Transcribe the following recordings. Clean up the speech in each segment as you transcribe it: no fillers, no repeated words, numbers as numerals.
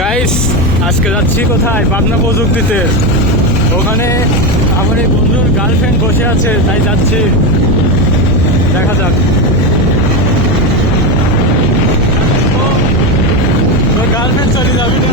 Guys আজকে যাচ্ছি কোথায়? পাবনা প্রযুক্তিতে। ওখানে আমার এই বন্ধুর গার্লফ্রেন্ড বসে আছে, তাই যাচ্ছি। দেখা যাক। তোর গার্লফ্রেন্ড চলে যাবি না?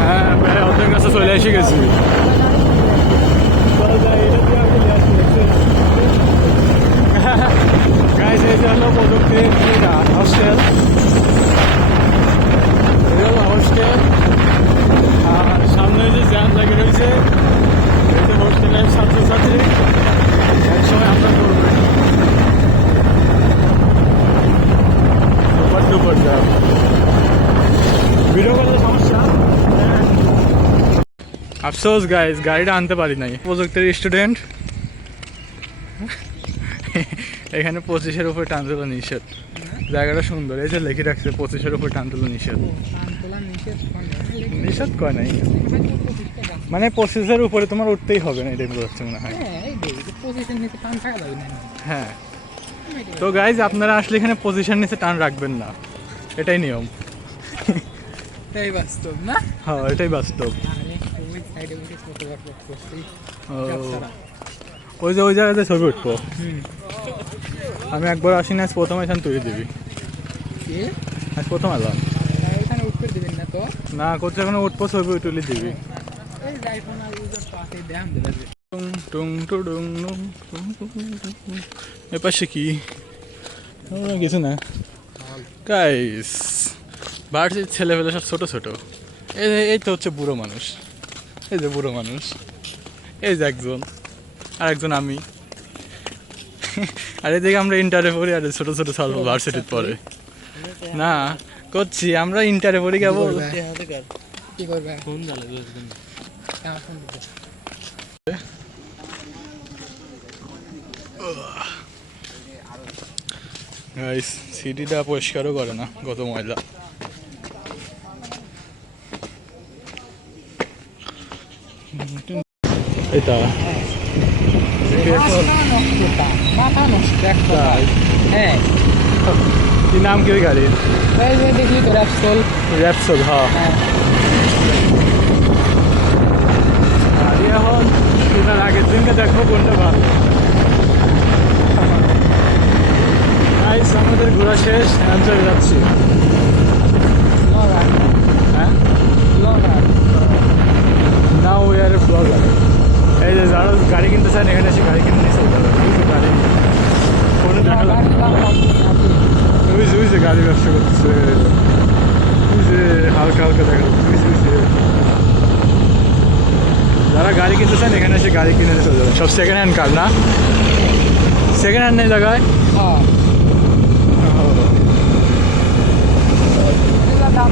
হ্যাঁ ভাই, ওদের কাছে চলে এসে গেছি। গাইস এই যে হলো প্রযুক্তির হস্টেল, এই হলো হোস্টেল। আর সামনে যে জ্যাম লেগে রয়েছে, এই যে হোস্টেলের ছাত্রছাত্রী একসময় আমরা করবো সুপার ডুপার জ্যাম। ভিডিও করলে সমস্যা। আফসোস গাইস, গাড়িটা আনতে পারি নাই। প্রযুক্তির স্টুডেন্ট এখানে 25-এর উপরে টান তোলা নিষেধ। জায়গাটা সুন্দর, এই যে লেখে রাখছে 25-এর উপরে টান তোলা নিষেধ। নিষেধ কয় নাই, মানে 25-এর উপরে তোমার উঠতেই হবে না, এটাই বোঝাচ্ছে মনে হয়। হ্যাঁ, তো গাইজ আপনারা আসলে এখানে পজিশন নিচে টান রাখবেন না, এটাই নিয়ম। এটাই বাস্তব না? হ্যাঁ, এটাই বাস্তব। ওই যে ওই জায়গাতে ছবি উঠবো। আমি একবার আসি না, প্রথম এখানে তুলে দিবি। আজ প্রথম এলাম না, করছে এখানে উঠবো, ছবি তুলে দিবি। এ পাশে কি কিছু না গাইস, ভার্সিটির ছেলেপেলে সব ছোট ছোট। এই তো হচ্ছে বুড়ো মানুষ, এই যে বুড়ো মানুষ, এই যে একজন, আর একজন আমি। আর এদিকে আমরা ইন্টারে পড়ি, আর ছোট ছোট সব ভার্সিটির পরে। না করছি, আমরা ইন্টারে পড়ি কেবল। কি করবে? গাইস সিটিটা পরিষ্কারও করে না, কত ময়লা। এটা মাথা নষ্ট একটা। হ্যাঁ, কি নাম কি ওই গাড়ির? এই যে দেখি তো র্যাপসোল। র্যাপসোল, হ্যাঁ। আর এখন এটার আগের দিনকে দেখো কোনটা ভালো। গাইস আমাদের ঘোরা শেষ, এখন চলে যাচ্ছি। হ্যাঁ, now we are A blogger. এই যে যারা গাড়ি কিনতে চান এখানে এসে গাড়ি কিনে নিয়ে চলে যাবে। গাড়ি ফোনে দেখা যাবে, বুঝছে গাড়ি ব্যবসা করতেছে, বুঝছে হালকা হালকা দেখা যাচ্ছে। যারা গাড়ি কিনতে চান এখানে এসে গাড়ি কিনে নিয়ে চলে যাবে। সব সেকেন্ড হ্যান্ড কার না, সেকেন্ড হ্যান্ড নেই জায়গায়। দাম